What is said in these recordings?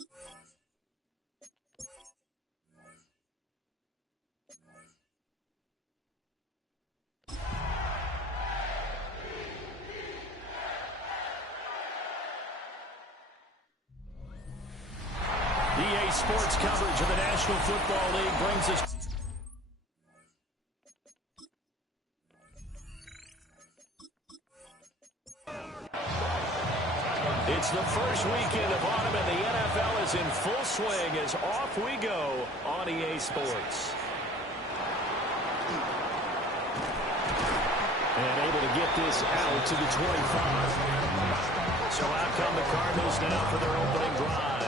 EA Sports coverage of the National Football League brings us... It's the first weekend of autumn, and the NFL is in full swing as off we go on EA Sports. And able to get this out to the 25. So out come the Cardinals now for their opening drive.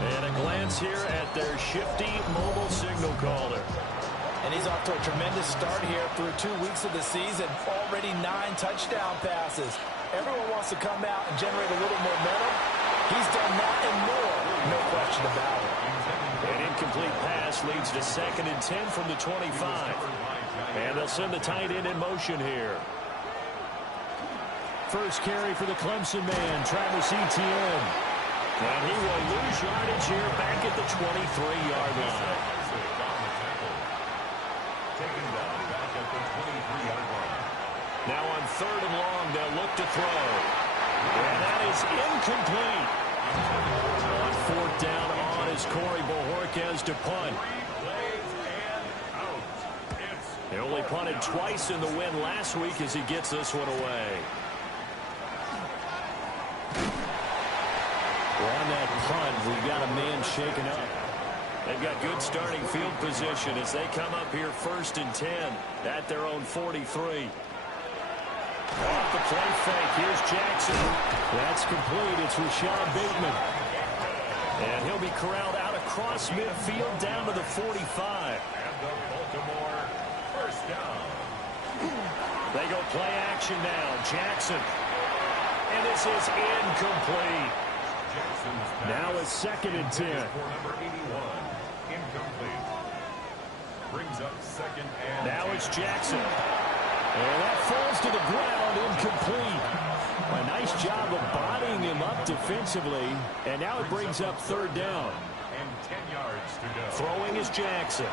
And a glance here at their shifty mobile signal caller. And he's off to a tremendous start here through 2 weeks of the season. Already 9 touchdown passes. Everyone wants to come out and generate a little momentum. He's done that and more. No question about it. An incomplete pass leads to 2nd and 10 from the 25. And they'll send the tight end in motion here. First carry for the Clemson man, Travis Etienne. And he will lose yardage here back at the 23-yard line. Now on 3rd and long, they'll look to throw. And that is incomplete. On 4th down on is Corey Bojorquez to punt. He only punted twice in the win last week as he gets this one away. On that punt, we've got a man shaken up. They've got good starting field position as they come up here 1st and 10 at their own 43. Off the play fake, here's Jackson. That's complete. It's Rashad Bateman. And he'll be corralled out across midfield down to the 45. And the Baltimore first down. They go play action now. Jackson. And this is incomplete. Now it's 2nd and 10. For number 81, incomplete. Brings up 2nd and now it's Jackson. And that falls to the ground, incomplete. A nice job of bodying him up defensively. And now it brings up 3rd down. And 10 yards to go. Throwing is Jackson.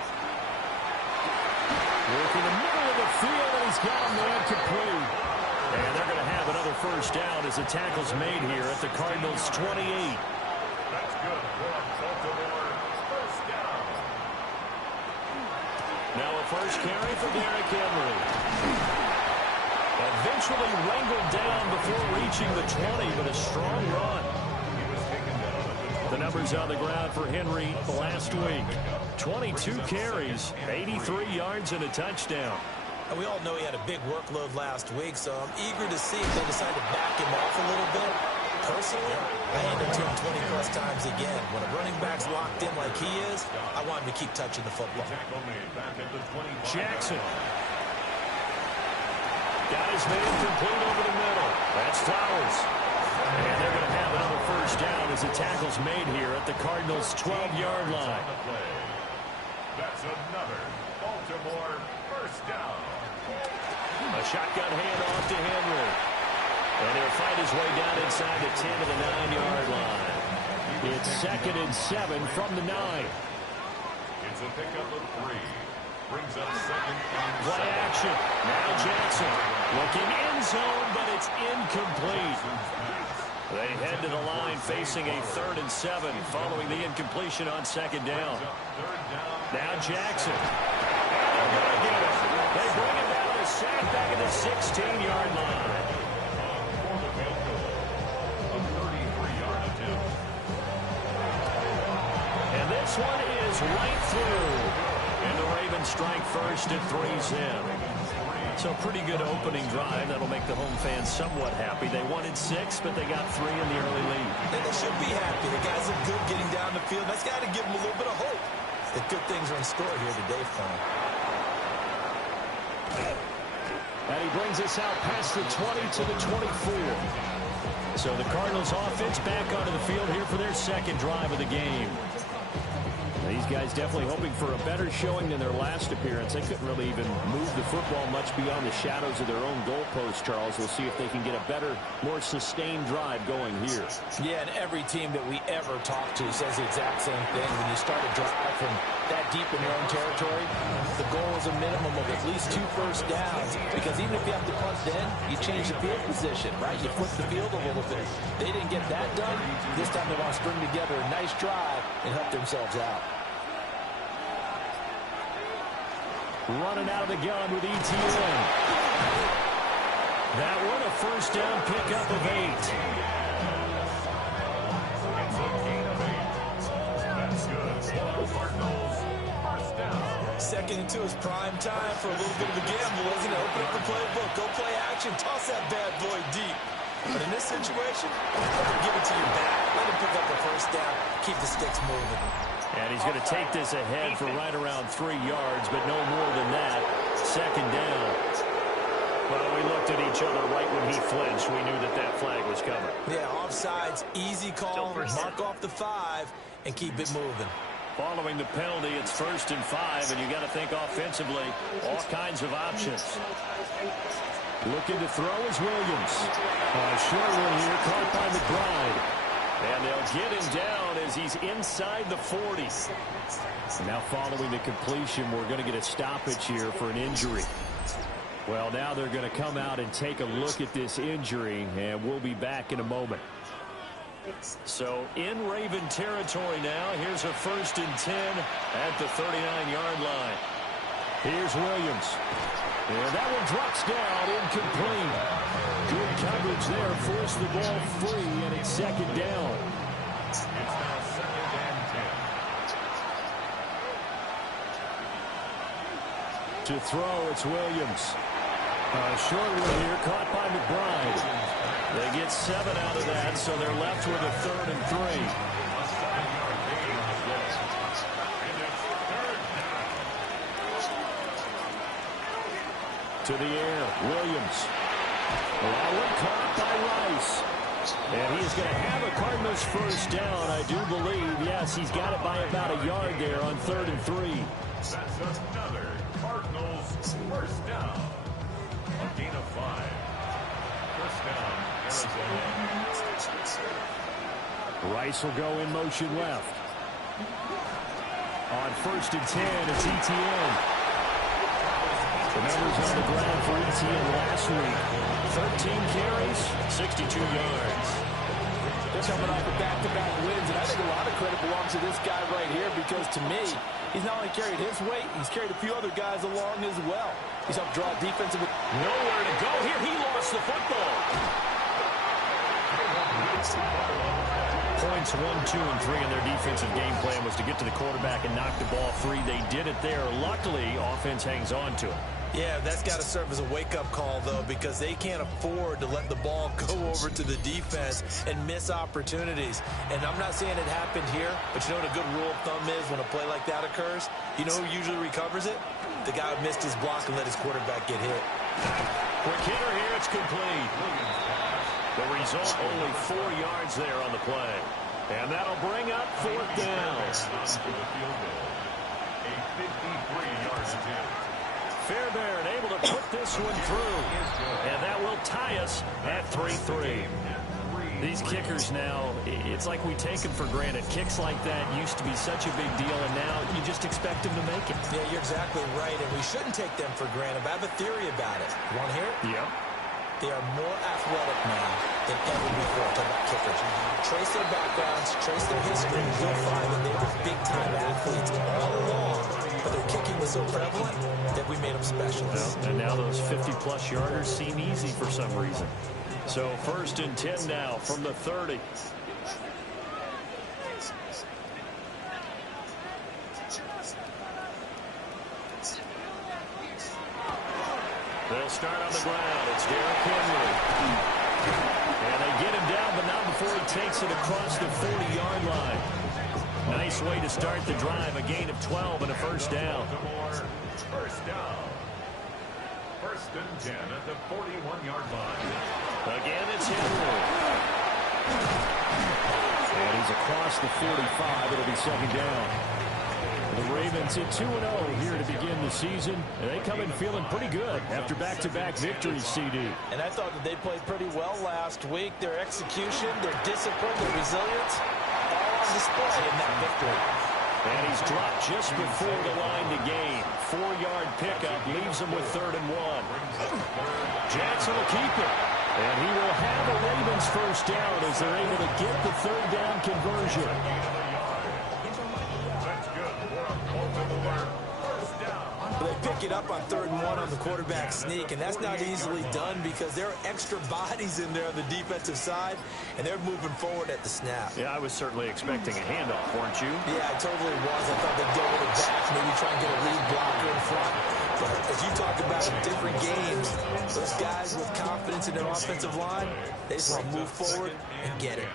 Working the middle of the field, and he's got a man complete. And they're going to have another first down as the tackle's made here at the Cardinals' 28. That's good for a Baltimore first down. Now a first carry for Derrick Henry. Eventually wrangled down before reaching the 20, but a strong run. The numbers on the ground for Henry last week. 22 carries, 83 yards, and a touchdown. And we all know he had a big workload last week, so I'm eager to see if they decide to back him off a little bit. Personally, I hand it to him 20-plus times again. When a running back's locked in like he is, I want him to keep touching the football. Jackson. Got his man complete over the middle. That's Flowers. And they're going to have another first down as the tackle's made here at the Cardinals' 12-yard line. That's another Baltimore first down. A shotgun handoff to Henry. And he'll fight his way down inside the 10 to the 9-yard line. It's 2nd and 7 from the 9. It's a pickup of 3. Brings up 2nd and 7. Play action. Now Jackson looking end zone, but it's incomplete. They head to the line facing a 3rd and 7 following the incompletion on 2nd down. Now Jackson. And they're going to get it. They bring him down to sack back at the 16-yard line. And this one is right through. And the Ravens strike first at 3-zip. So pretty good opening drive. That'll make the home fans somewhat happy. They wanted 6, but they got 3 in the early lead. And they should be happy. The guys look good getting down the field. That's got to give them a little bit of hope that good things are in store here today for them. And he brings us out past the 20 to the 24. So the Cardinals offense back onto the field here for their second drive of the game. These guys definitely hoping for a better showing than their last appearance. They couldn't really even move the football much beyond the shadows of their own goalpost, Charles. We'll see if they can get a better, more sustained drive going here. Yeah, and every team that we ever talk to says the exact same thing. When you start a drive from that deep in your own territory, the goal is a minimum of at least 2 first downs, because even if you have to punt then, you change the field position, right? You flip the field a little bit. They didn't get that done. This time they want to string together a nice drive and help themselves out. Running out of the gun with ETN. That one a first down pickup of 8. It's a gain of 8. That's good. Cardinals, first down. Second and 2 is prime time for a little bit of a gamble, isn't it? Open up the playbook, go play action, toss that bad boy deep. But in this situation, give it to your back. Let him pick up the first down, keep the sticks moving. And he's going to take this ahead for right around 3 yards, but no more than that. Second down. Well, we looked at each other right when he flinched. We knew that that flag was coming. Yeah, offsides, easy call, mark off the 5, and keep it moving. Following the penalty, it's 1st and 5, and you got to think offensively, all kinds of options. Looking to throw is Williams. Short one here, caught by McBride. And they'll get him down as he's inside the 40. Now following the completion, we're going to get a stoppage here for an injury. Well, now they're going to come out and take a look at this injury, and we'll be back in a moment. So in Raven territory now, here's a 1st and 10 at the 39-yard line. Here's Williams. And that one drops down, incomplete. Good coverage there, forced the ball free, and it's 2nd down. It's now 2nd and 10. To throw, it's Williams. Short one here, caught by McBride. They get 7 out of that, so they're left with a 3rd and 3. To the air, Williams. That one caught by Rice. And he's going to have a Cardinals first down, I do believe. Yes, he's got it by about a yard there on 3rd and 3. That's another Cardinals first down. A gain of 5. First down, Arizona. Rice will go in motion left. On 1st and 10, it's ETN. The numbers on the ground for ETN last week. 13 carries, 62 yards. They're coming off of back-to-back wins, and I think a lot of credit belongs to this guy right here, because to me, he's not only carried his weight, he's carried a few other guys along as well. He's helped draw defensive. Nowhere to go here. He lost the football. Points 1, 2, and 3 in their defensive game plan was to get to the quarterback and knock the ball free. They did it there. Luckily, offense hangs on to it. Yeah, that's got to serve as a wake-up call, though, because they can't afford to let the ball go over to the defense and miss opportunities. And I'm not saying it happened here, but you know what a good rule of thumb is when a play like that occurs? You know who usually recovers it? The guy who missed his block and let his quarterback get hit. Quick hitter here, it's complete. The result, only 4 yards there on the play. And that'll bring up 4th down. A 53-yard attempt. Fairbairn able to put this one through. And that will tie us at 3-3. These kickers now, it's like we take them for granted. Kicks like that used to be such a big deal, and now you just expect them to make it. Yeah, you're exactly right, and we shouldn't take them for granted. But I have a theory about it. You want to hear it? Yep. They are more athletic now than ever before. Talk about kickers. Trace their backgrounds, trace their history, you'll find that they were big-time athletes all along. But their kicking was so prevalent that we made them specialists. Well, and now those 50-plus yarders seem easy for some reason. So 1st and 10 now from the 30. They'll start on the ground. It's Derrick Henry. And they get him down, but not before he takes it across the 40-yard line. Nice way to start the drive. A gain of 12 and a first down. First down. 1st and 10 at the 41-yard line. Again, it's Henry. And he's across the 45. It'll be 2nd down. The Ravens at 2-0 here to begin the season, and they come in feeling pretty good after back-to-back victories, CD. And I thought that they played pretty well last week. Their execution, their discipline, their resilience, all on display in that victory. And he's dropped just before the line to gain. 4-yard pickup leaves him with 3rd and 1. Jackson will keep it. And he will have a Ravens first down as they're able to get the 3rd down conversion. They pick it up on 3rd and 1 on the quarterback sneak, and that's not easily done because there are extra bodies in there on the defensive side, and they're moving forward at the snap. Yeah, I was certainly expecting a handoff, weren't you? Yeah, I totally was. I thought they'd go with it back, maybe try and get a lead blocker in front. But as you talked about in different games, those guys with confidence in their offensive line, they just want to move forward and get it.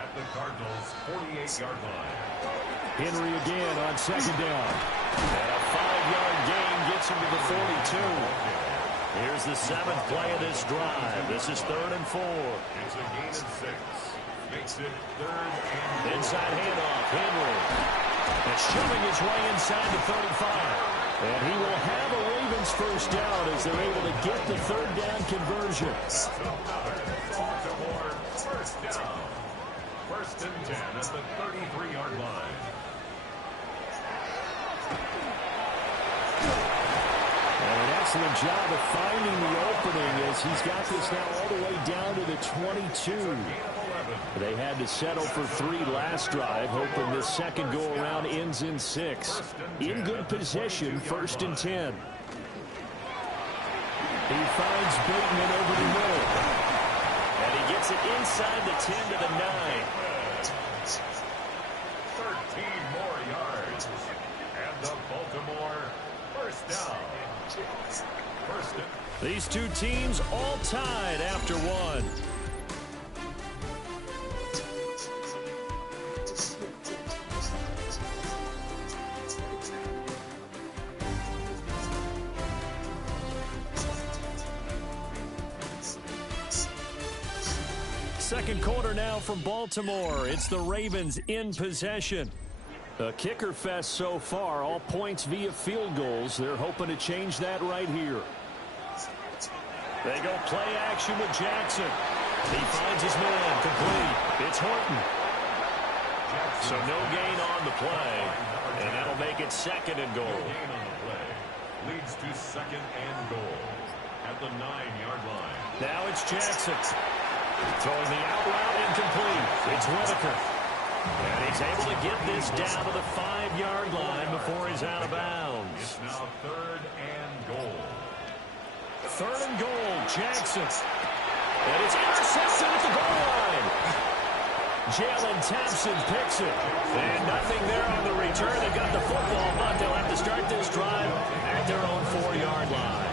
At the Cardinals' 48-yard line. Henry again on 2nd down. And a 5-yard gain gets him to the 42. Here's the 7th play of this drive. This is 3rd and 4. It's a gain of 6. Makes it 3rd and Inside handoff, Henry. And shoving his way inside the 35. And he will have a Ravens first down as they're able to get the 3rd down conversion. Baltimore first down. 1st and 10 at the 33-yard line. And an excellent job of finding the opening as he's got this now all the way down to the 22. They had to settle for 3 last drive, hoping this second go-around ends in 6. In good position, 1st and 10. He finds Bateman over the middle. And he gets it inside the 10 to the 9. 13 more yards. And the Baltimore first down. These two teams all tied after 1. Second quarter now from Baltimore. It's the Ravens in possession. A kicker fest so far, all points via field goals. They're hoping to change that right here. They go play action with Jackson. He finds his man complete. It's Horton. So no gain on the play, and that'll make it 2nd and goal. Gain on the play leads to 2nd and goal at the 9-yard line. Now it's Jackson. Throwing the out route incomplete. It's Whitaker. And he's able to get this down to the 5-yard line before he's out of bounds. It's now 3rd and goal. 3rd and goal, Jackson. And it's intercepted at the goal line. Jalen Thompson picks it. And nothing there on the return. They got the football, but they'll have to start this drive at their own 4-yard line.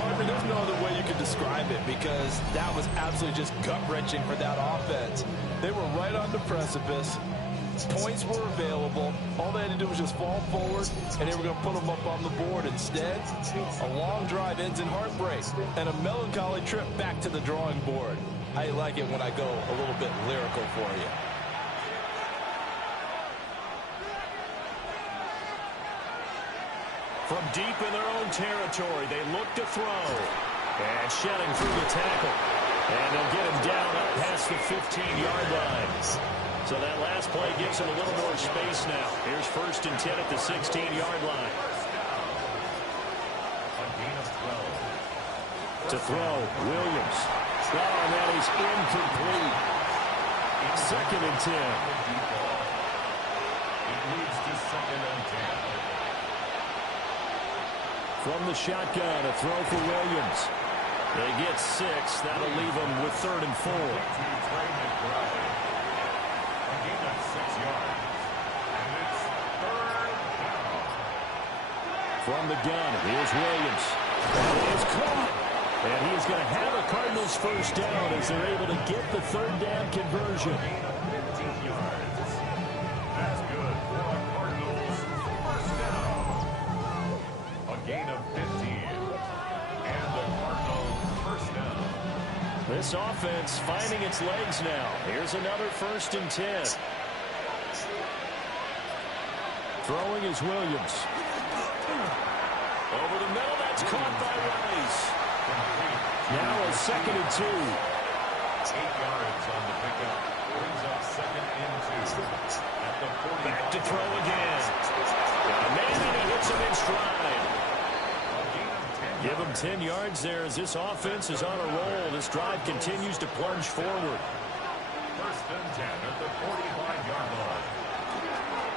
Partner, there's no other way you could describe it because that was absolutely just gut-wrenching for that offense. They were right on the precipice. Points were available. All they had to do was just fall forward, and they were going to put them up on the board. Instead, a long drive ends in heartbreak and a melancholy trip back to the drawing board. I like it when I go a little bit lyrical for you. From deep in their own territory, they look to throw. And shedding through the tackle. And they'll get him down up past the 15-yard line. So that last play gives him a little more space now. Here's 1st and 10 at the 16-yard line. A gain of 12. To throw, Williams. Oh, and that is incomplete. 2nd and 10. It leads to 2nd and 10. From the shotgun, a throw for Williams. They get 6. That'll leave them with 3rd and 4. A gain of 6 yards. And it's 3rd down. From the gun, here's Williams. And it's caught. And he is going to have a Cardinals first down as they're able to get the 3rd down conversion. A gain of 15 yards. That's good for the Cardinals first down. A gain of 15. And the Cardinals first down. This offense finding its legs now. Here's another 1st and 10. Throwing is Williams. Over the middle, that's caught by Rice. Now a 2nd and 2. 8 yards on the pickup. Brings up 2nd and 2. At the 45. Back to throw again. Got a man and he hits him in stride. Give him 10 yards there as this offense is on a roll. This drive continues to plunge forward. 1st and 10 at the 45-yard line.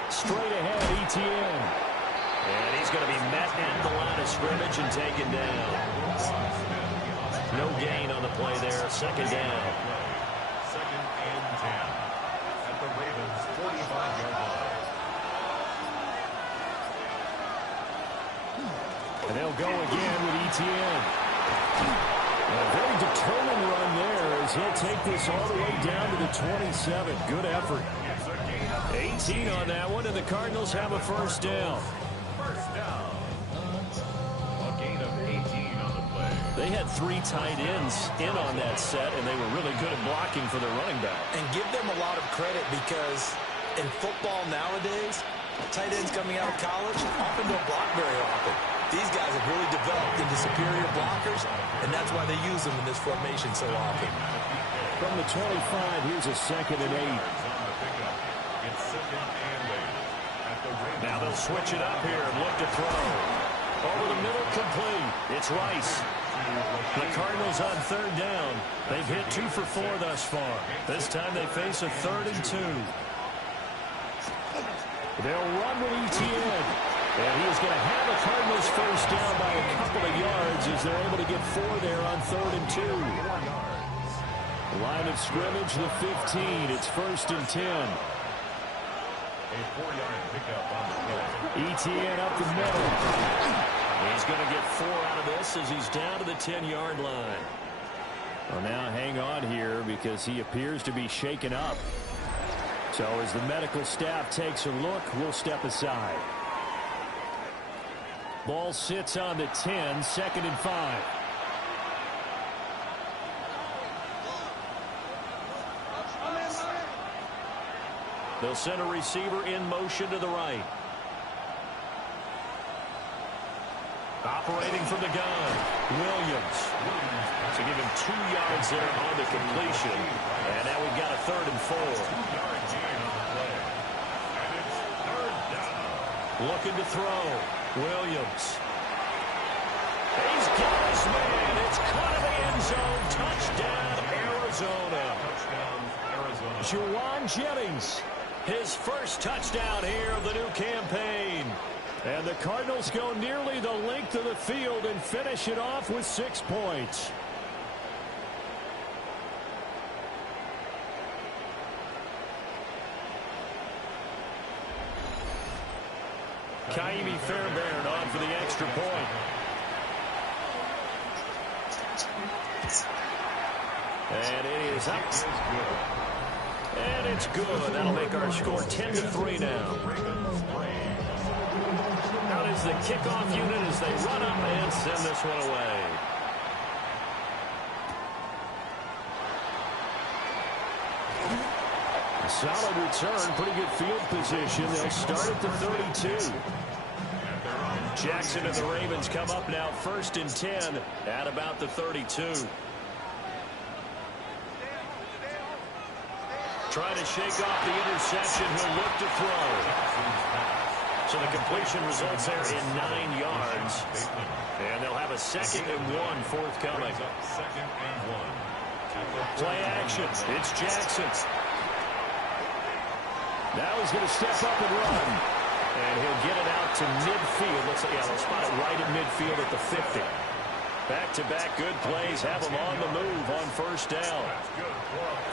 Straight ahead, Etienne. And he's going to be met at the line of scrimmage and taken down. No gain on the play there. 2nd down. 2nd and 10 at the Ravens' 45-yard line. And they'll go again with Etienne. And a very determined run there as he'll take this all the way down to the 27. Good effort. 18 on that one, and the Cardinals have a 1st down. 1st down. A gain of 18 on the play. They had 3 tight ends in on that set, and they were really good at blocking for their running back. And give them a lot of credit because in football nowadays, tight ends coming out of college often don't block very often. These guys have really developed into superior blockers, and that's why they use them in this formation so often. From the 25, here's a 2nd and 8. It's 2nd and 8 at the Ravens. Now they'll switch it up here and look to throw. Over the middle, complete. It's Rice. The Cardinals on 3rd down. They've hit 2 for 4 thus far. This time they face a 3rd and 2. They'll run with Etienne. And he is going to have the Cardinals 1st down by a couple of yards as they're able to get 4 there on 3rd and 2. Line of scrimmage, the 15. It's 1st and 10. A 4-yard pickup on the play. Etienne up the middle. He's going to get 4 out of this as he's down to the 10-yard line. Well, now hang on here because he appears to be shaken up. So as the medical staff takes a look, we'll step aside. Ball sits on the 10, 2nd and 5. They'll send a receiver in motion to the right. Operating from the gun, Williams. To give him 2 yards there on the completion. And now we've got a 3rd and 4. 2-yard gain on the play. And it's 3rd down. Looking to throw. Williams. He's got his man. It's caught in the end zone. Touchdown, Arizona. Touchdown, Arizona. Juwan Jennings. His 1st touchdown here of the new campaign. And the Cardinals go nearly the length of the field and finish it off with 6 points. Kaimi Fairbairn on for the extra point. And it is up. And it's good. That'll make our score 10-3 now. Out is the kickoff unit as they run up and send this one away. A solid return, pretty good field position. They'll start at the 32. Jackson and the Ravens come up now 1st and 10 at about the 32. Trying to shake off the interception. He'll look to throw. So the completion results there in 9 yards. And they'll have a 2nd and 1 forthcoming. 2nd and 1. Play action. It's Jackson. Now he's going to step up and run. And he'll get it out to midfield. Looks like, yeah, they'll spot it right at midfield at the 50. Back-to-back good plays have him on the move on 1st down.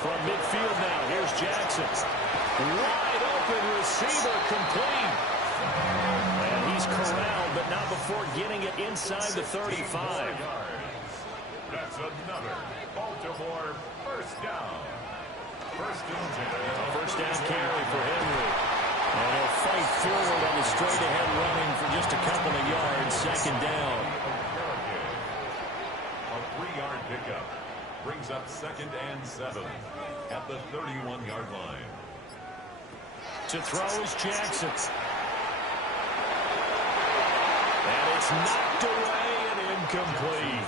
From midfield now, here's Jackson. Wide open receiver, complete. And he's corralled, but not before getting it inside the 35. That's another Baltimore 1st down. 1st and 10. 1st down carry for Henry. And he'll fight forward on the straight-ahead running for just a couple of yards. 2nd down. A 3-yard pickup brings up 2nd and 7 at the 31-yard line. To throw is Jackson. And it's knocked away and incomplete.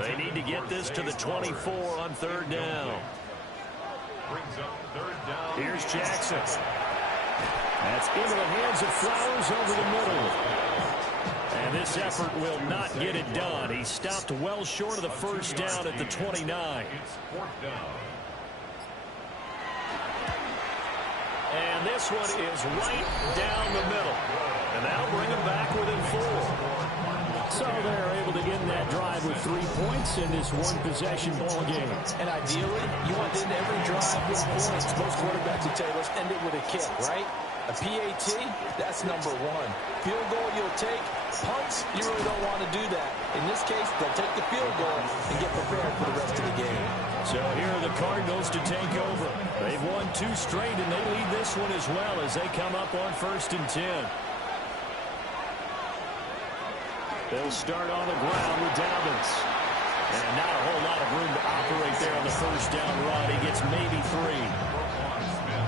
They need to get this to the 24 on third down. Brings up third down. Here's Jackson. That's into the hands of Flowers over the middle. And this effort will not get it done. He stopped well short of the first down at the 29. It's fourth down. And this one is right down the middle. And that'll bring them back within 4. So they're able to end that drive with 3 points in this one-possession ball game. And ideally, you want to end every drive with points. Most quarterbacks would tell you, let's end it with a kick, right? A PAT, that's number 1. Field goal you'll take. Punts, you really don't want to do that. In this case, they'll take the field goal and get prepared for the rest of the game. So here are the Cardinals to take over. They've won 2 straight, and they lead this one as well as they come up on 1st and 10. They'll start on the ground with Dobbins. And not a whole lot of room to operate there on the first down run. He gets maybe 3.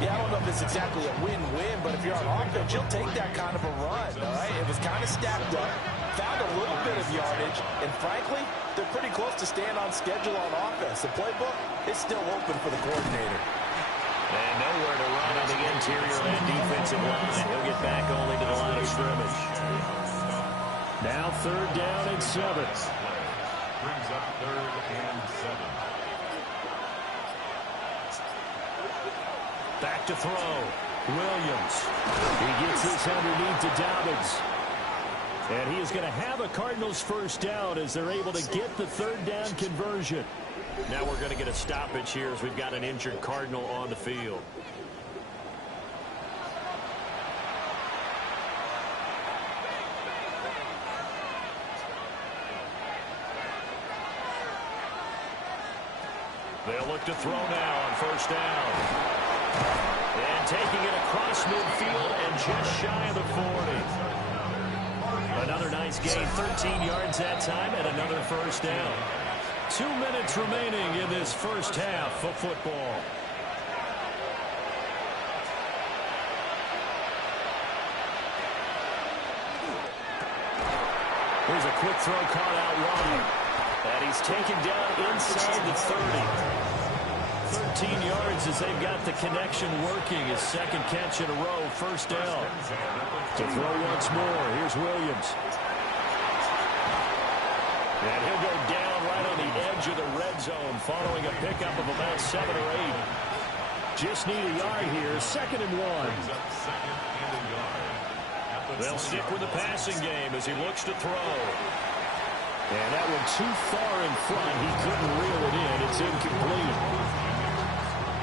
Yeah, I don't know if it's exactly a win-win, but if you're on offense, you'll take that kind of a run, all right? It was kind of stacked up, found a little bit of yardage, and frankly, they're pretty close to staying on schedule on offense. The playbook is still open for the coordinator. And nowhere to run on the interior of that defensive line. He'll get back only to the line of scrimmage. Now 3rd down and 7. Brings up 3rd and 7. Back to throw. Williams. He gets this underneath to Dobbins. And he is going to have a Cardinals first down as they're able to get the 3rd down conversion. Now we're going to get a stoppage here as we've got an injured Cardinal on the field. They'll look to throw now on first down. And taking it across midfield and just shy of the 40. Another nice gain, 13 yards that time, and another first down. 2 minutes remaining in this first half of football. Here's a quick throw caught out wide. And he's taken down inside the 30. 13 yards as they've got the connection working. His 2nd catch in a row, first down. To throw once more, here's Williams. And he'll go down right on the edge of the red zone following a pickup of about 7 or 8. Just need a yard here, 2nd and 1. They'll stick with the passing game as he looks to throw. And that one too far in front. He couldn't reel it in. It's incomplete.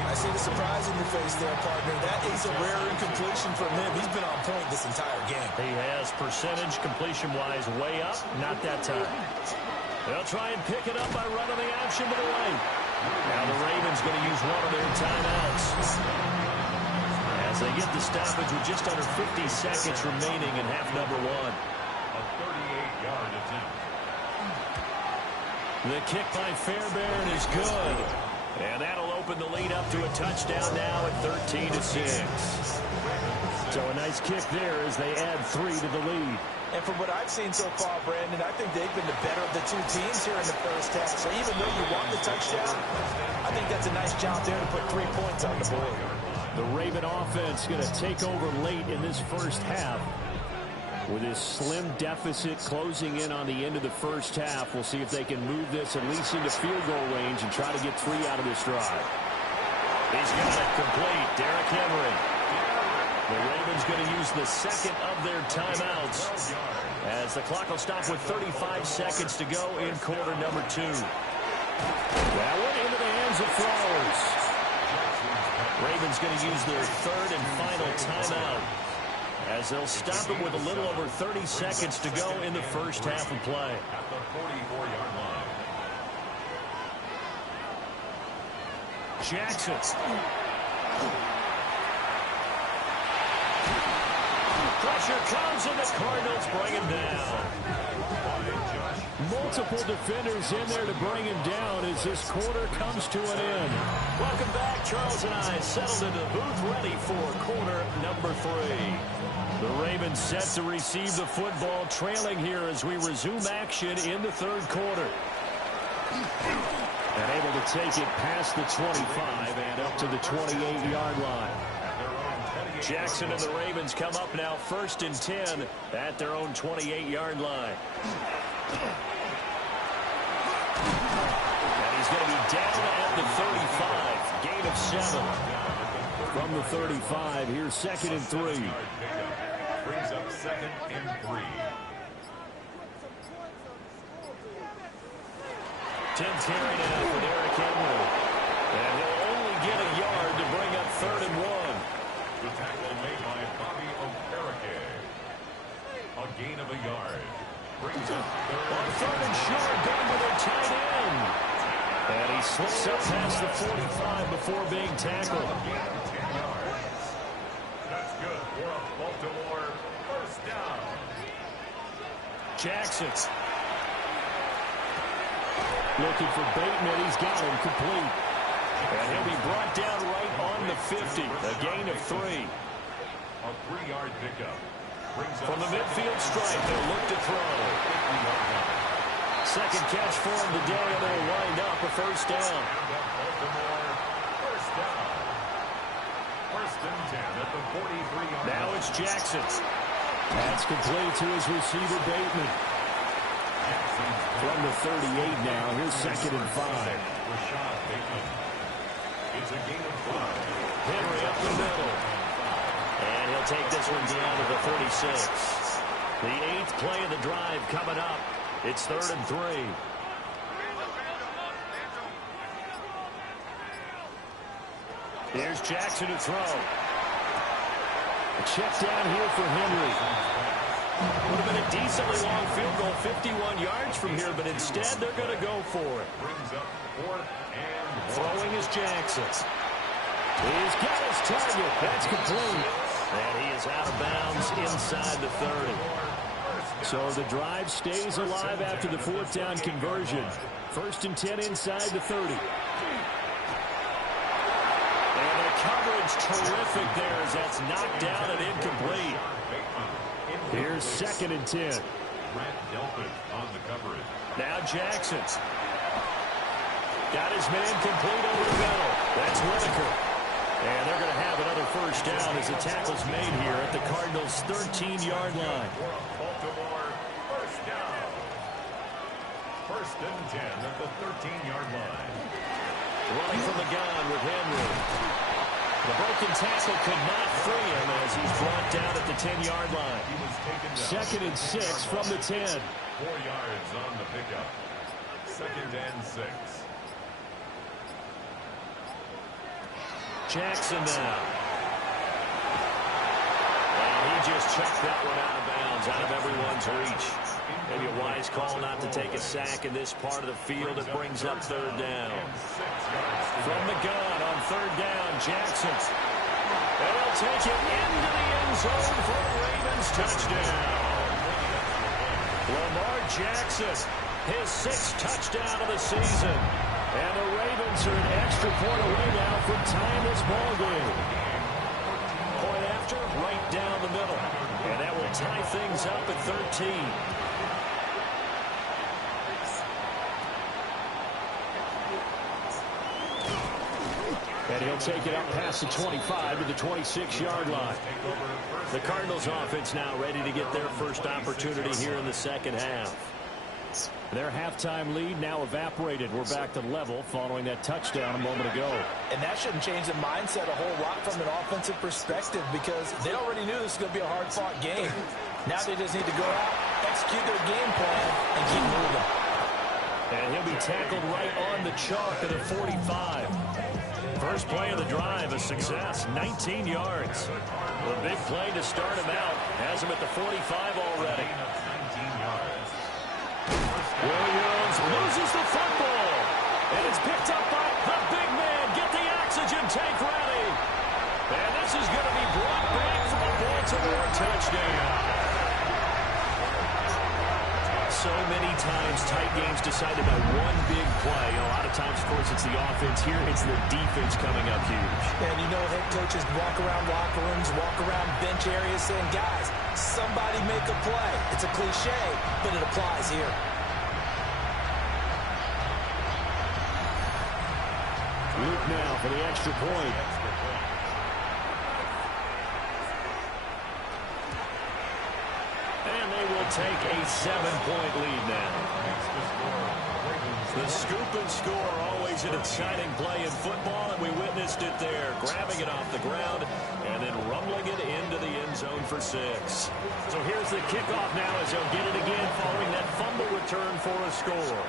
I see the surprise in your face there, partner. That is a rare incompletion from him. He's been on point this entire game. He has percentage completion-wise way up. Not that time. They'll try and pick it up by running the option to the right. Now the Ravens going to use one of their timeouts. As they get the stoppage with just under 50 seconds remaining in half number 1. A 38-yard attempt. The kick by Fairbairn is good. And that'll open the lead up to a touchdown now at 13-6. So a nice kick there as they add 3 to the lead. And from what I've seen so far, Brandon, I think they've been the better of the 2 teams here in the first half. So even though you want the touchdown, I think that's a nice job there to put 3 points on the board. The Raven offense going to take over late in this first half. With this slim deficit closing in on the end of the first half, we'll see if they can move this at least into field goal range and try to get 3 out of this drive. He's got it complete. Derrick Henry. The Ravens going to use the 2nd of their timeouts as the clock will stop with 35 seconds to go in quarter number 2. That one into the hands of Flowers. Ravens going to use their 3rd and final timeout as they'll stop it with a little over 30 seconds to go in the first half of play. At the 44-yard line. Jackson. Pressure comes and the Cardinals bring him down. Multiple defenders in there to bring him down as this quarter comes to an end. Welcome back. Charles and I settled into the booth ready for quarter number 3. The Ravens set to receive the football, trailing here as we resume action in the third quarter. And able to take it past the 25 and up to the 28-yard line. Jackson and the Ravens come up now 1st and 10 at their own 28-yard line. And he's going to be down at the 35. Gain of 7. From the 35, here's 2nd and 3. Brings up 2nd and 3. Tim Terry now for Derrick Henry. And he'll only get a yard to bring up 3rd and 1. The tackle made by Bobby Okereke. A gain of a yard. Brings up 3rd and short, going to their tight end. And he slips up past the 45 before being tackled. A gain of 10 yards. That's good for a Baltimore 1st down. Jackson. Looking for Bateman. He's got him complete. And he'll be brought down right on the 50. A gain of 3. A 3-yard pickup. From the midfield stripe, they'll look to throw. Second catch for him today, and they'll wind up a 1st down. Baltimore 1st down. 1st and 10 at the 43-yard line. Now it's Jackson. That's complete to his receiver, Bateman. From the 38 now, here's 2nd and 5. Rashad Bateman. It's a gain of 5. Henry up the middle. And he'll take this one down to the 36. The 8th play of the drive coming up. It's 3rd and 3. Here's Jackson to throw. A check down here for Henry. Would have been a decently long field goal, 51 yards from here, but instead they're going to go for it. Brings up 4th and Throwing is Jackson. He's got his target. That's complete. And he is out of bounds inside the 30. So the drive stays alive after the 4th down conversion. 1st and 10 inside the 30. And the coverage terrific there as that's knocked down and incomplete. Here's 2nd and 10. Brett Delpit on the coverage. Now Jackson. Got his man complete over the middle. That's Whitaker. And they're going to have another 1st down as the tackle's made here at the Cardinals' 13-yard line. Baltimore 1st down. 1st and 10 at the 13-yard line. Running from the gun with Henry. The broken tackle could not free him as he's brought down at the 10-yard line. He was taken down. 2nd and 6 from the 10. 4 yards on the pickup. 2nd and 6. Jackson now. And he just chucked that one out of bounds, out of everyone's reach. Maybe a wise call not to take a sack in this part of the field. It brings up 3rd down. From the gun on 3rd down, Jackson. And he'll take it into the end zone for a Ravens touchdown. Lamar Jackson, his 6th touchdown of the season. And the Ravens are an extra point away now from tying this ball game. Point after, right down the middle. And that will tie things up at 13. And he'll take it up past the 25 to the 26-yard line. The Cardinals offense now ready to get their first opportunity here in the second half. Their halftime lead now evaporated. We're back to level following that touchdown a moment ago. And that shouldn't change the mindset a whole lot from an offensive perspective because they already knew this was going to be a hard-fought game. Now they just need to go out, execute their game plan, and keep moving. And he'll be tackled right on the chalk at the 45. First play of the drive, a success, 19 yards. The big play to start him out has him at the 45 already. Williams loses the football. And it's picked up by the big man. Get the oxygen tank ready. And this is going to be brought back for a Baltimore touchdown. So many times tight games decided by one big play. A lot of times, of course, it's the offense. Here, it's the defense coming up huge. And you know, head coaches walk around locker rooms, walk around bench areas saying, guys, somebody make a play. It's a cliche, but it applies here. Luke now for the extra point. And they will take a 7-point lead now. The scoop and score, always an exciting play in football, and we witnessed it there, grabbing it off the ground and then rumbling it into the end zone for 6. So here's the kickoff now as they'll get it again following that fumble return for a score.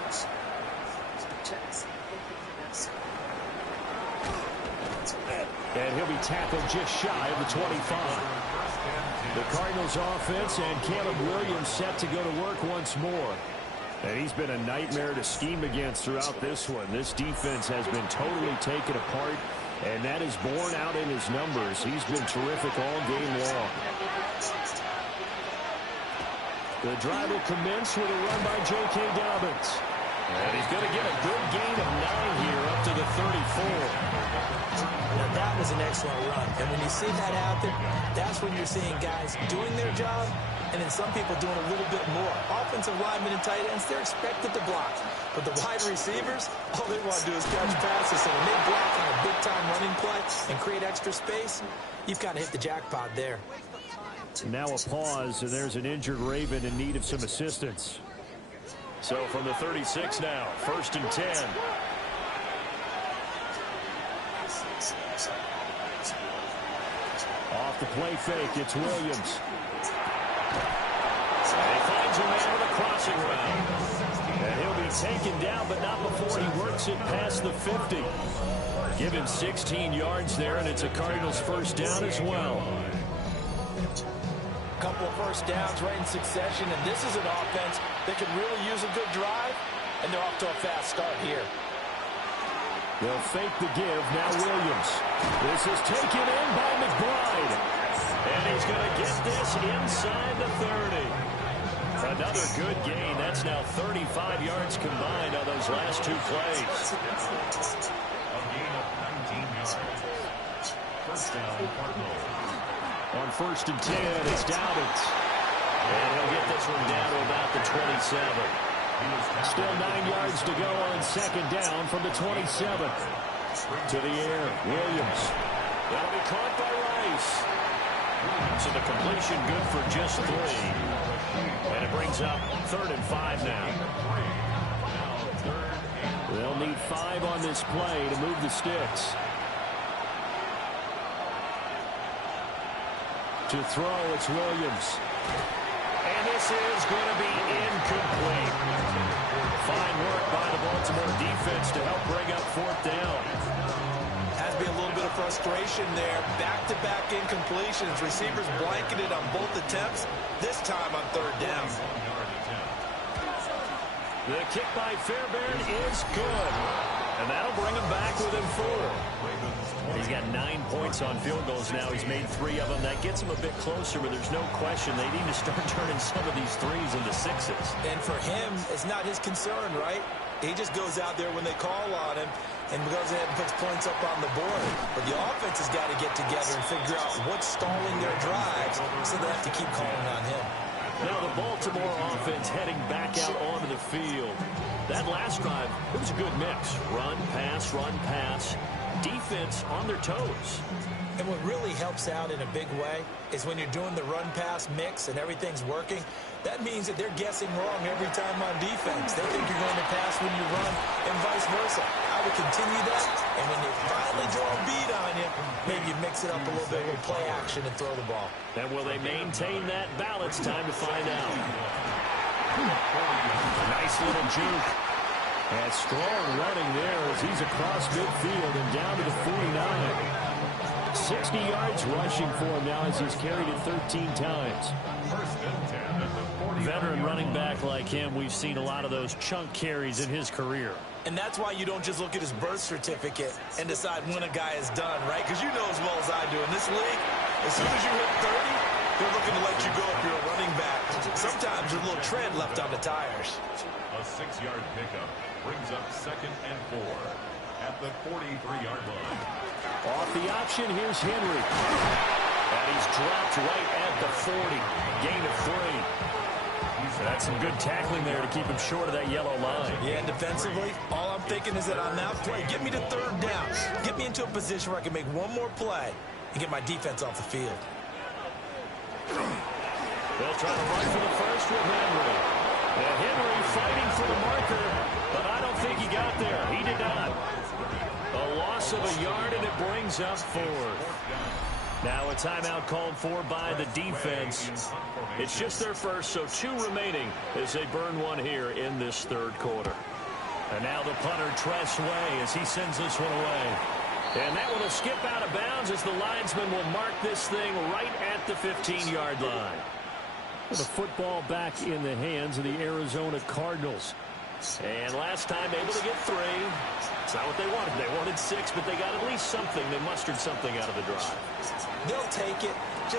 And he'll be tackled just shy of the 25. The Cardinals offense and Caleb Williams set to go to work once more. And he's been a nightmare to scheme against throughout this one. This defense has been totally taken apart, and that is borne out in his numbers. He's been terrific all game long. The drive will commence with a run by J.K. Dobbins. And he's going to get a good gain of 9 here up to the 34. Now, that was an excellent run. And when you see that happen, that's when you're seeing guys doing their job and then some people doing a little bit more. Offensive linemen and tight ends, they're expected to block. But the wide receivers, all they want to do is catch passes. So when they block on a big-time running play and create extra space, you've got to hit the jackpot there. Now a pause, and there's an injured Raven in need of some assistance. So from the 36 now, 1st and 10. Off the play fake, it's Williams. And he finds a man with a crossing route. And he'll be taken down, but not before he works it past the 50. Give him 16 yards there, and it's a Cardinals first down as well. Couple of first downs right in succession, and this is an offense that could really use a good drive, and they're off to a fast start here. They'll fake the give. Now Williams. This is taken in by McBride. And he's going to get this inside the 30. Another good gain. That's now 35 yards combined on those last 2 plays. A gain of 19 yards. First down, Cardinals. On 1st and 10, it's Dobbins. And he'll get this one down to about the 27. Still 9 yards to go on 2nd down from the 27. To the air, Williams. That'll be caught by Rice. So the completion good for just 3. And it brings up 3rd and 5 now. They'll need 5 on this play to move the sticks. To throw, it's Williams. And this is going to be incomplete. Fine work by the Baltimore defense to help bring up 4th down. Has to be a little bit of frustration there. Back-to-back incompletions. Receivers blanketed on both attempts, this time on 3rd down. The kick by Fairbairn is good. And that'll bring him back within 4. He's got 9 points on field goals now. He's made 3 of them. That gets him a bit closer, but there's no question they need to start turning some of these 3s into 6s. And for him, it's not his concern, right? He just goes out there when they call on him and goes ahead and puts points up on the board. But the offense has got to get together and figure out what's stalling their drives, so they have to keep calling on him. Now the Baltimore offense heading back out onto the field. That last drive, it was a good mix. Run, pass. Defense on their toes. And what really helps out in a big way is when you're doing the run-pass mix and everything's working, that means that they're guessing wrong every time on defense. They think you're going to pass when you run and vice versa. I would continue that, and when they finally draw a beat on you, maybe you mix it up a little bit with play action and throw the ball. And will they maintain that balance? Time to find out. Nice little juke. And strong running there as he's across midfield and down to the 49. 60 yards rushing for him now as he's carried it 13 times. Veteran running back like him, we've seen a lot of those chunk carries in his career. And that's why you don't just look at his birth certificate and decide when a guy is done, right? Because you know as well as I do, in this league, as soon as you hit 30, They're looking to let you go if you're a running back. Sometimes there's a little tread left on the tires. A 6-yard pickup brings up 2nd and 4 at the 43-yard line. Off the option, here's Henry. And he's dropped right at the 40. Gain of 3. That's some good tackling there to keep him short of that yellow line. Yeah, and defensively, all I'm thinking is that on that play, get me to 3rd down. Get me into a position where I can make one more play and get my defense off the field. They'll try to run for the first with Henry. And Henry fighting for the marker, but I don't think he got there. He did not. A loss of a yard, and it brings up 4th. Now a timeout called for by the defense. It's just their first, so 2 remaining as they burn one here in this 3rd quarter. And now the punter, Tress Way, as he sends this one away. And that one will skip out of bounds as the linesman will mark this thing right at the 15-yard line. The football back in the hands of the Arizona Cardinals. And last time able to get 3. It's not what they wanted. They wanted 6, but they got at least something. They mustered something out of the drive. They'll take it. I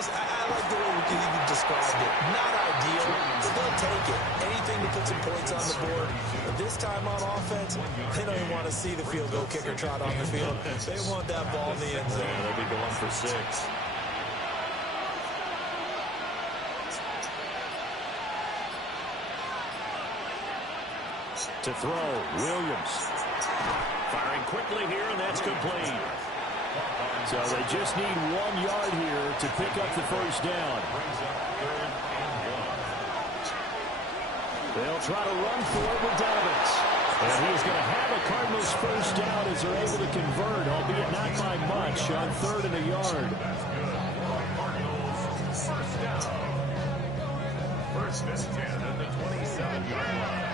like the way you described it. Not ideal, but they'll take it. Anything to put some points on the board. But this time on offense, they don't even want to see the field goal kicker trot on the field. They want that ball in the end zone. Yeah, they'll be going for 6. To throw, Williams. Firing quickly here, and that's complete. So they just need 1 yard here to pick up the first down. They'll try to run for it with Dobbins. And he's going to have a Cardinals first down as they're able to convert, albeit not by much, on 3rd and a yard. Cardinals first down. 1st and 10 at the 27-yard line.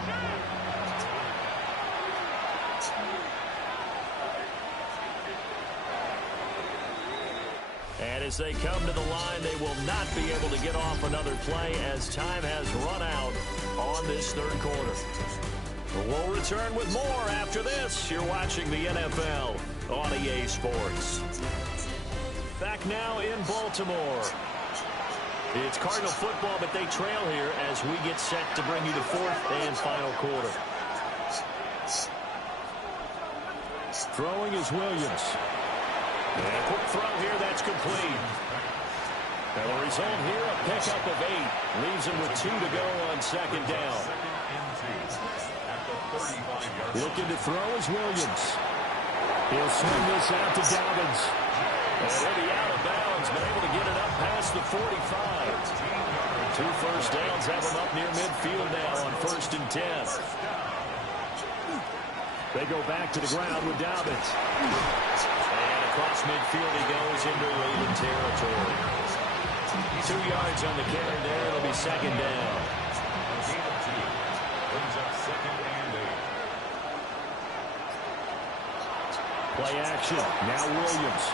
And as they come to the line, they will not be able to get off another play as time has run out on this 3rd quarter. We'll return with more after this. You're watching the NFL on EA Sports. Back now in Baltimore. It's Cardinal football, but they trail here as we get set to bring you the 4th and final quarter. Throwing is Williams. And a quick throw here, that's complete. And the result here, a pickup of 8. Leaves him with 2 to go on 2nd down. Looking to throw is Williams. He'll swing this out to Dobbins. And he'll be out of bounds, but able to get it up past the 45. 2 first downs have him up near midfield now on 1st and 10. They go back to the ground with Dobbins. And across midfield he goes into Raven territory. 2 yards on the carry there. It'll be 2nd down. Brings up 2nd and 8. Play action. Now Williams.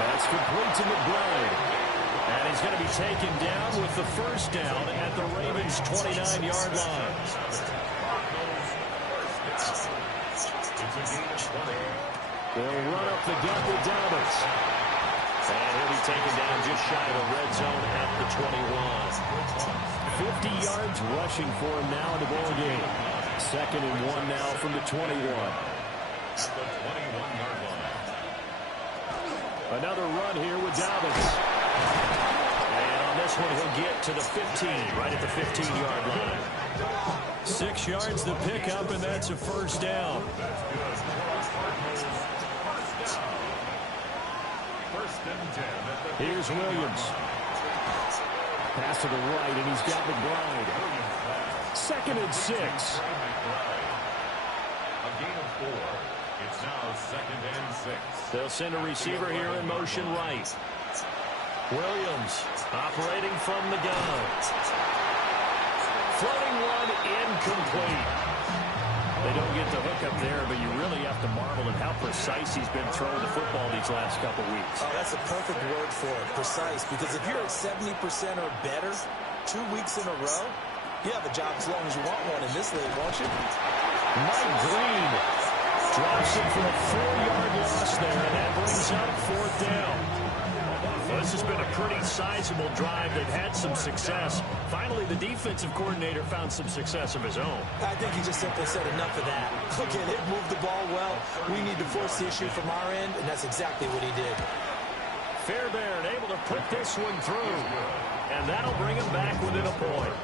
That's complete to McBride. And he's going to be taken down with the first down at the Ravens' 29-yard line. They'll run up the gut with Dobbins. And he'll be taken down just shy of the red zone at the 21. 50 yards rushing for him now in the ball game. 2nd and 1 now from the 21. At the 21-yard line. Another run here with Dobbins. And on this one, he'll get to the 15, right at the 15-yard line. 6 yards the pickup, and that's a first down. Here's Williams. Pass to the right, and he's got McBride. 2nd and 6. A gain of 4. It's now 2nd and 6. They'll send a receiver here in motion right. Williams operating from the gun. Floating one incomplete. They don't get the hook up there, but you really have to marvel at how precise he's been throwing the football these last couple weeks. Oh, that's a perfect word for it, precise, because if you're at 70% or better 2 weeks in a row, you have a job as long as you want one in this league, won't you? Mike Green drops it for a 4-yard loss there, and that brings up 4th down. Well, this has been a pretty sizable drive. They've had some success. Finally, the defensive coordinator found some success of his own. I think he just simply said enough of that. Look at it, move the ball well. We need to force the issue from our end, and that's exactly what he did. Fairbairn able to put this one through. And that'll bring him back within a point.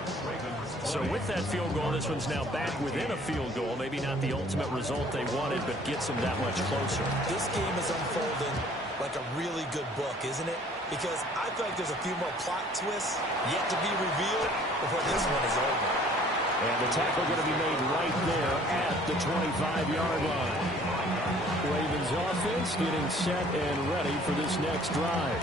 So with that field goal, this one's now back within a field goal. Maybe not the ultimate result they wanted, but gets them that much closer. This game is unfolding like a really good book, isn't it? Because I feel like there's a few more plot twists yet to be revealed before this one is over. And the tackle going to be made right there at the 25-yard line. Ravens offense getting set and ready for this next drive.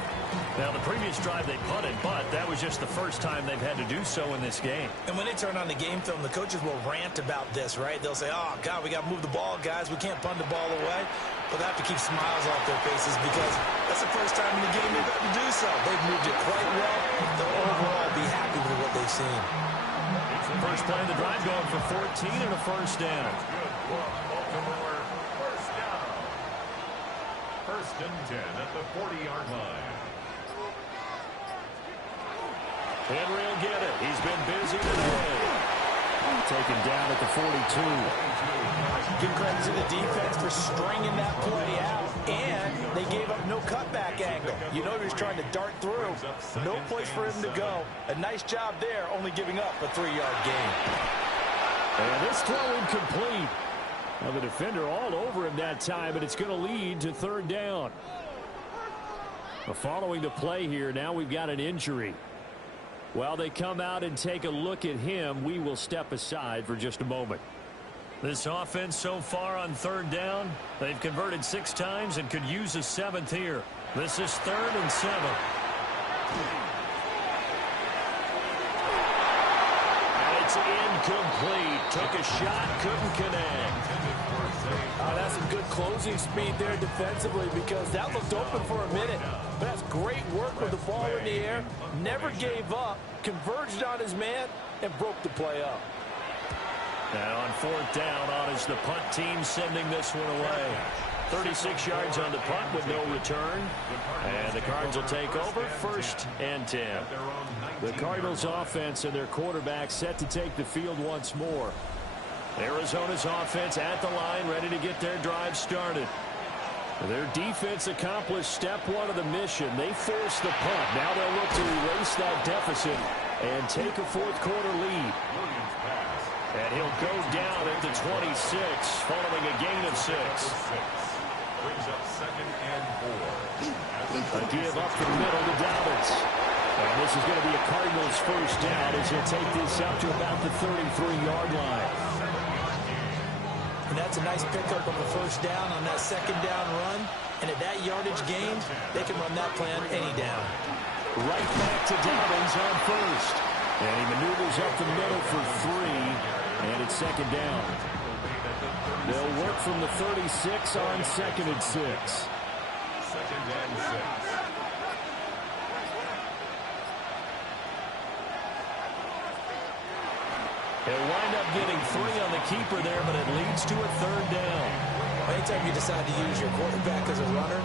Now, the previous drive they punted, but that was just the first time they've had to do so in this game. And when they turn on the game film, the coaches will rant about this, right? They'll say, oh, God, we got to move the ball, guys. We can't punt the ball away. But they have to keep smiles off their faces because that's the first time in the game they've had to do so. They've moved it quite well. They'll overall be happy with what they've seen. First play of the drive going for 14 and a first down. Baltimore, first down. First and 10 at the 40-yard line. Henry will get it. He's been busy today. Taken down at the 42. Give credit to the defense for stringing that play out, and they gave up no cutback angle. You know he was trying to dart through. No place for him to go. A nice job there, only giving up a 3-yard gain. And this throw incomplete. Well, the defender all over him that time, but it's going to lead to third down. Following the play here, now we've got an injury. While they come out and take a look at him, we will step aside for just a moment. This offense so far on third down, they've converted 6 times and could use a 7th here. This is 3rd and 7. And it's incomplete. Took a shot, couldn't connect. That's some good closing speed there defensively because that looked open for a minute. But that's great work with the ball in the air. Never gave up, converged on his man, and broke the play up. Now on 4th down, on is the punt team sending this one away. 36 yards on the punt with no return. And the Cards will take over 1st and 10. The Cardinals offense and their quarterback set to take the field once more. Arizona's offense at the line, ready to get their drive started. Their defense accomplished step 1 of the mission. They forced the punt. Now they'll look to erase that deficit and take a 4th quarter lead. And he'll go down at the 26 following a gain of 6. Brings up 2nd and 4. A give up the middle to Dobbins. And this is going to be a Cardinals first down as he'll take this up to about the 33-yard line. And that's a nice pickup of a first down on that 2nd down run. And at that yardage gain, they can run that plan any down. Right back to Dobbins on 1st. And he maneuvers up the middle for 3. And it's 2nd down. They'll work from the 36 on 2nd and 6. 2nd and 6. He'll wind up getting 3 on the keeper there, but it leads to a 3rd down. Anytime you decide to use your quarterback as a runner,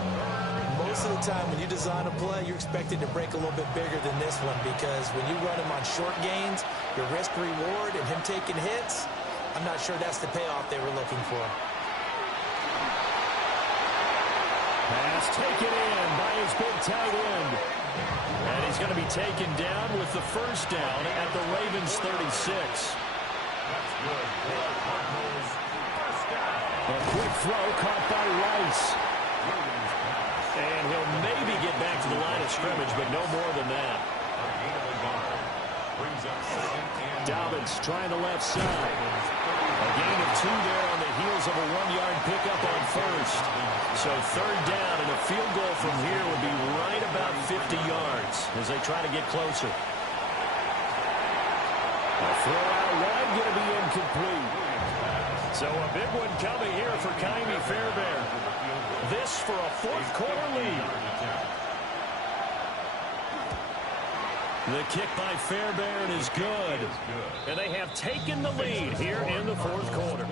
most of the time when you design a play, you're expected to break a little bit bigger than this one because when you run him on short gains, your risk-reward and him taking hits, I'm not sure that's the payoff they were looking for. Pass taken in by his big tight end. And he's going to be taken down with the first down at the Ravens 36. A quick throw caught by Rice. And he'll maybe get back to the line of scrimmage, but no more than that. Dobbins trying the left side. A gain of 2 there on the heels of a 1-yard pickup on 1st. So 3rd down and a field goal from here would be right about 50 yards as they try to get closer. A throw out wide going to be incomplete. So a big one coming here for Ka'imi Fairbairn. This for a 4th quarter lead. The kick by Fairbairn is good. And they have taken the lead here in the fourth quarter.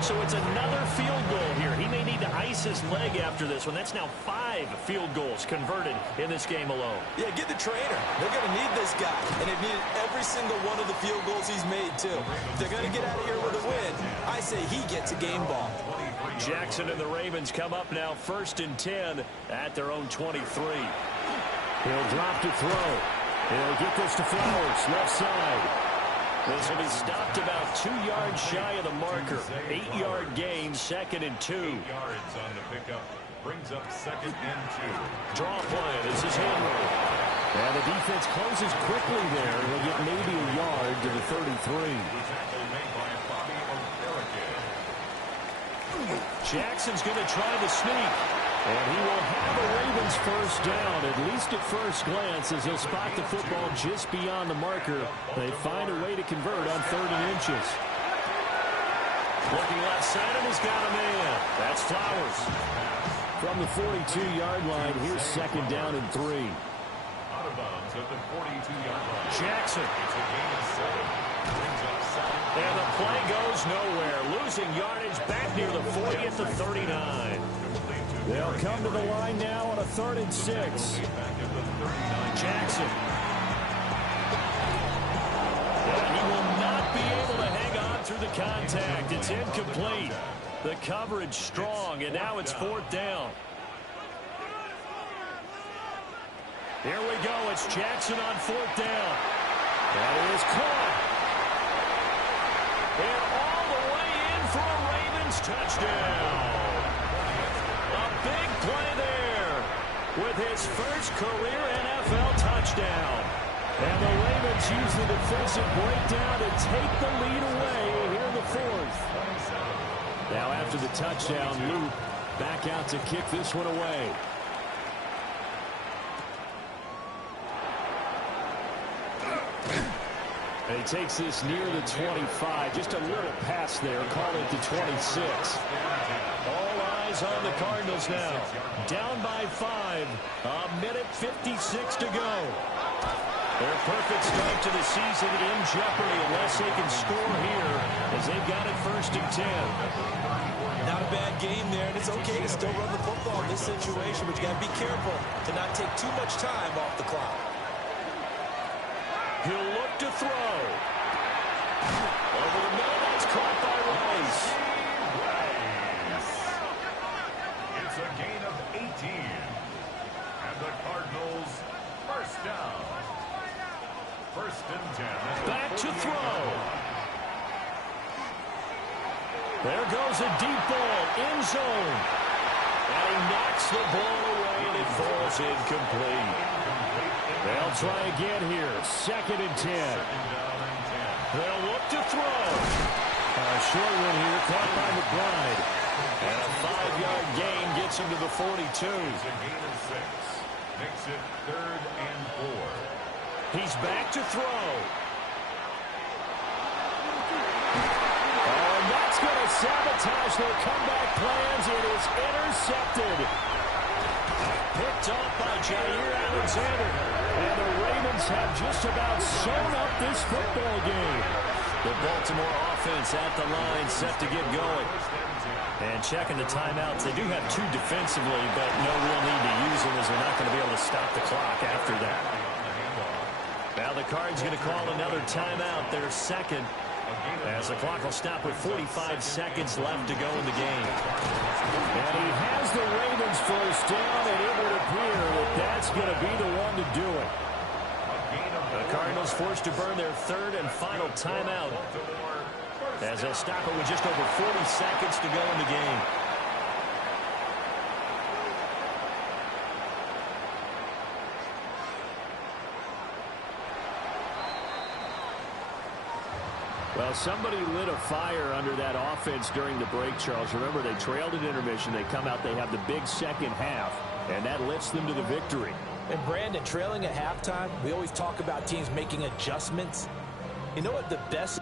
So it's another field goal here. He may need to ice his leg after this one. That's now 5 field goals converted in this game alone. Yeah, get the trainer. They're going to need this guy. And they've needed every single one of the field goals he's made, too. If they're going to get out of here with a win, I say he gets a game ball. Jackson and the Ravens come up now 1st and 10 at their own 23. He'll drop to throw. He'll get this to Flowers, left side. This will be stopped about 2 yards shy of the marker. 8-yard gain, 2nd and 2. 8 yards on the pickup. Brings up 2nd and 2. Draw play. This is Henry. And the defense closes quickly there. He'll get maybe a yard to the 33. Tackle made by Bobby Okereke. Jackson's going to try to sneak. And he will have the Ravens first down, at least at first glance, as he'll spot the football just beyond the marker. They find a way to convert on 30 inches. Looking left side, and he's got a man. That's Flowers. From the 42-yard line, here's 2nd down and 3. Out of bounds at the 42-yard line. Jackson. It's a gain of 7. Brings up 2nd. And the play goes nowhere. Losing yardage back near the 40 at the 39. They'll come to the line now on a 3rd and 6. Jackson. And he will not be able to hang on through the contact. It's incomplete. The coverage strong, and now it's 4th down. Here we go. It's Jackson on 4th down. That is caught. And all the way in for a Ravens touchdown. A big play there with his first career NFL touchdown. And the Ravens use the defensive breakdown to take the lead away here in the 4th. Now after the touchdown, Luke back out to kick this one away. And he takes this near the 25. Just a little pass there. Call it the 26. All eyes on the Cardinals now. Down by 5. A minute 56 to go. Their perfect start to the season in jeopardy unless they can score here as they've got it 1st and 10. Not a bad game there, and it's okay to still run the football in this situation, but you got to be careful to not take too much time off the clock. He'll look to throw. Over the middle, that's caught by Rice. It's a gain of 18. And the Cardinals first down. 1st and 10. Back to throw. There goes a deep ball, end zone. And he knocks the ball away, and it falls incomplete. They'll try again here, 2nd and 10. They'll look to throw. A short one here, caught by McBride. And a 5-yard gain gets him to the 42. It's a gain of 6. Makes it 3rd and 4. He's back to throw. Oh, and that's going to sabotage their comeback plans. It is intercepted. Picked off by Jair Alexander. And the Ravens have just about sewn up this football game. The Baltimore offense at the line, set to get going. And checking the timeouts. They do have 2 defensively, but no real need to use them as they're not going to be able to stop the clock after that. Now the Cards going to call another timeout, their 2nd, as the clock will stop with 45 seconds left to go in the game. And he has the Ravens first down, and it would appear that that's going to be the one to do it. The Cardinals forced to burn their 3rd and final timeout, as they'll stop it with just over 40 seconds to go in the game. Well, somebody lit a fire under that offense during the break, Charles. Remember, they trailed at intermission. They come out, they have the big second half, and that lifts them to the victory. And Brandon, trailing at halftime, we always talk about teams making adjustments. You know what the best